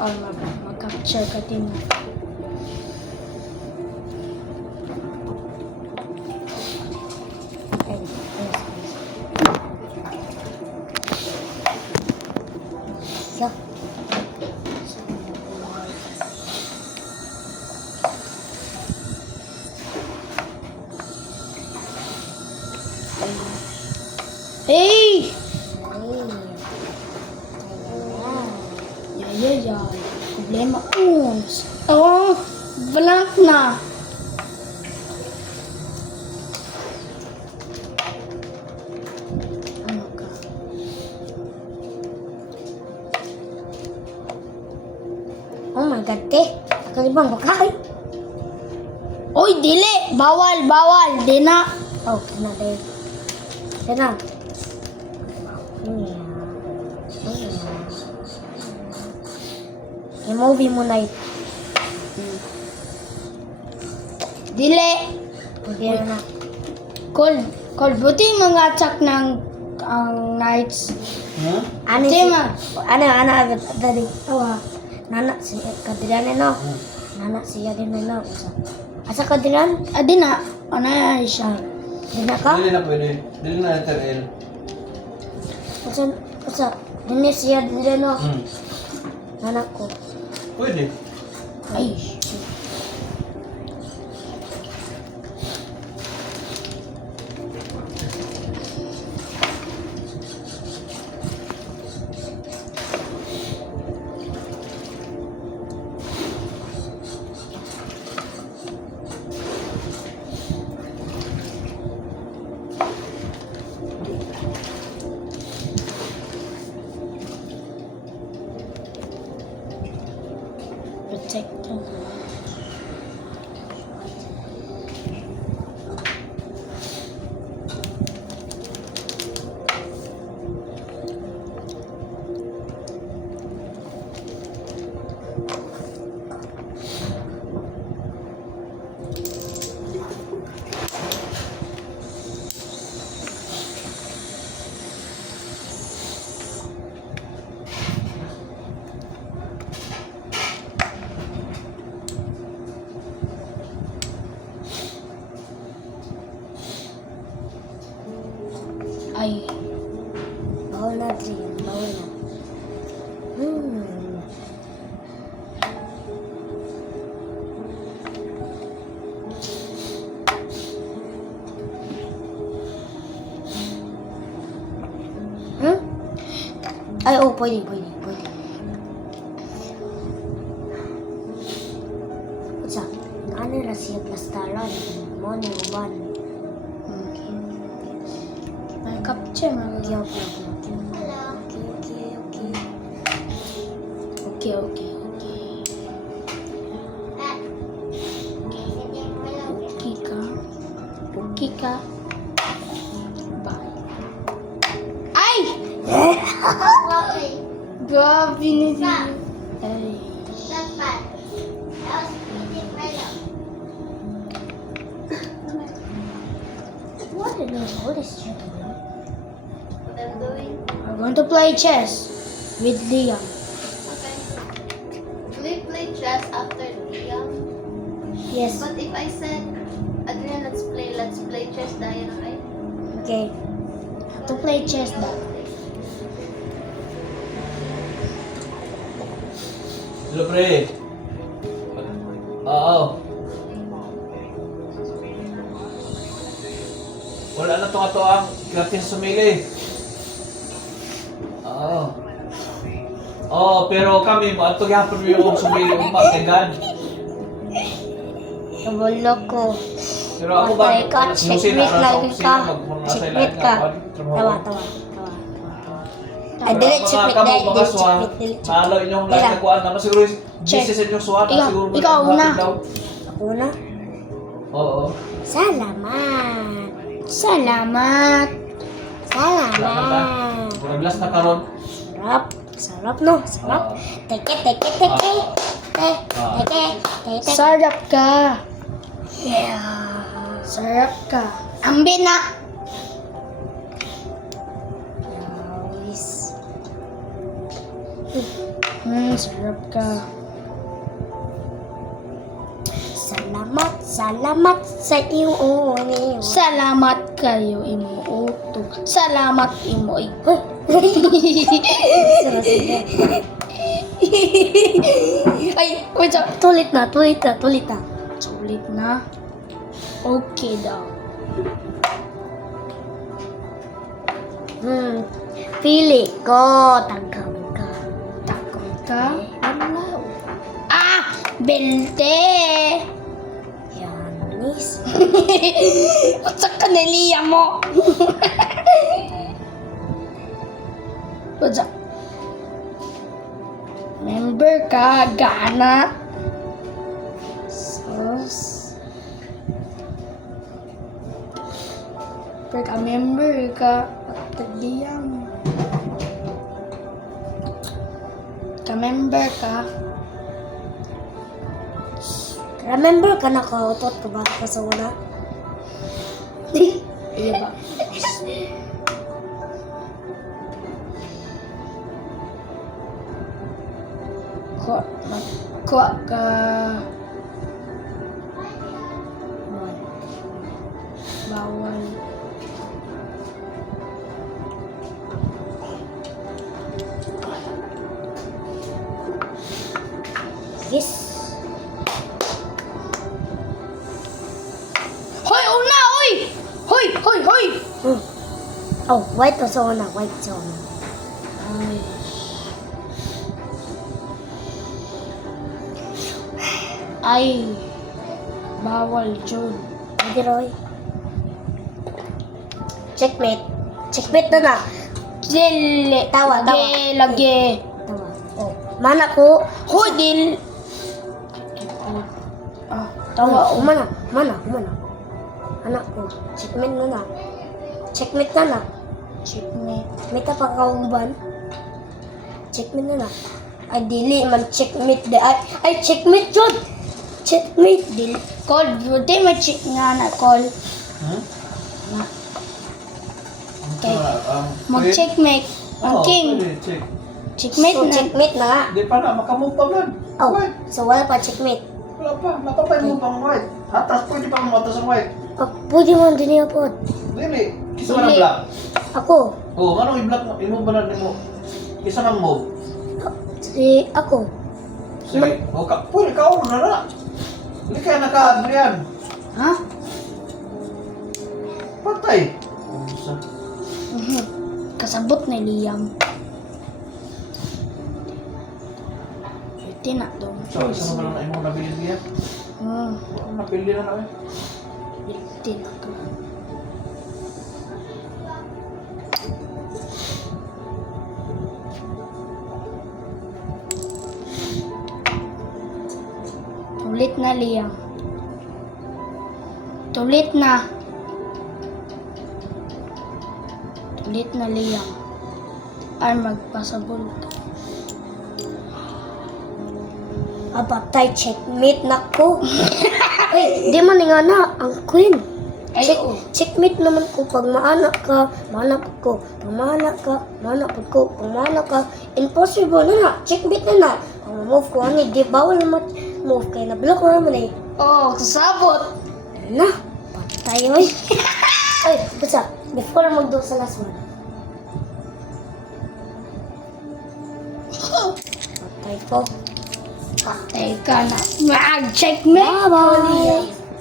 or mag-capture ka din. Yuck. Hey! Ay. Yay. Problema uns. Oh, blank na. Ano ka? Oh my God, te. Kalibang bakay. Oy, dili! Bawal! Di na! Oh, na te. Tena. I-movie mo na ito. Dili! Yan na. Cold. Buti mga atsak ng ang nights. Ha? Ano Di si... ma. Ano, dali. Tawa. Nana, si Kadrian no? Nana, siya din no? Asa Kadrian? Adi na. Ano yan siya? Di na ka? Dili na pwede. Dili na letter L. Asa? Dini siya din no? Hmm. Nana ko. Pwede. Ay. Protect them. Ay. Bawal na, Adrian. Bawal na. Ay, oh, pwede. Sa, ano na siya plastaran? Money, uban. May capture mga Okay. Okay. Okay ka. Bye. Ay! Grabe na siya. Ay. What is she doing? I'm going to play chess with Liam. Okay. Do we play chess after Liam? Yes. But if I said, Adrian, let's play chess, Diana, right? Okay. To play chess daw. Hello, pre. Oo. Wala na itong ato ang gratis sumili. Oo, pero kami, ato gihapon mo yung sumili yung pagkagan. Nabulo ko. Pero ako ba, Patay ka, checkmate lang ka. Checkmate ka. Tawa. Ay, dili, checkmate Kamu dahil. mga suwa, Dili, nalo inyong Dila. lahat na kuhaan naman. Siguro, Check. busy sa inyong suwa. Siguro, Ikaw una. Ako na. Oo. Salamat. Salamat. Salamat. Nag-last na karon. Sarap no? Sarap. Teke. Sarap ka. Yeah. Sarap ka. Ambi na. Yawis. Sarap ka. Salamat sa iyong Salamat kayo imuuto. Salamat imo. Hoy! Sige. Ay, wait up. Tulit na. Sulit na. Okay daw. Pili ko. Tagam ka. Takot ka? Ah! 20! Yanis. Sa kaniliya mo! What's up? Member ka, gana. Sos. Member ka, patagiyang. Ka-member ka. Remember ka na kautot ko ba ka sa una? Iya ba? Kuha ka. Bawal. Yes. Hoy, una, oy! Hoy! Oh, white o sa una. White sa una. Ay, bawal jud. Pwede Roy. Checkmate. Checkmate na na. Dili. Tawa. Lagi. Tawa. Oh. Mana ko. Hoy, dil. Ah, tawa. Mana. Anak ko. Checkmate na na. Checkmate na na. Checkmate. May tapakaumban. Checkmate na na. Ay, dili man checkmate de. Ay, checkmate yun. Checkmate. Dili. Call. Buti may check nga na call. Na. Okay. Mag-checkmate. Ang king. Check. Checkmate So, na. checkmate na nga. Di pa na, makamove pa man. Oh, White. so wala pa checkmate. Wala pa, nakapay mo pang white. Atas, pwede pa matas ang white. Oh, pwede mo din niya po. Dili, kisa man ang Dili. black. Ako. Oo, anong i-black mo? I-move ba na mo? Kisa mang move. Si ako. Sige, o ka, pwede ka na na. Hindi kaya naka-Adrian. Ha? Patay. Sa Kasabot na Liam. Iti na to. So, isa mo ba lang na imong nabilin niya? Napili na na eh. Iti na to. Tulit na Liam. Tulit na Liam. Ay magpasabol ka. Abatay, checkmate na ko. Ay, di man nga na, ang queen. Ay, oo. Checkmate naman ko pag maanak ka, maanak ko. Pag maanak ka, maanak ko. Pag maanak ka, impossible na na. Checkmate na na. Pag move ko, ano, di bawal naman move kay na-block ko naman eh. Oh, kasabot. Na, patay oy. Ay, basta, before na mag-do sa last one. Patay ko. Patay ka na. Mag-checkmate. Bye-bye.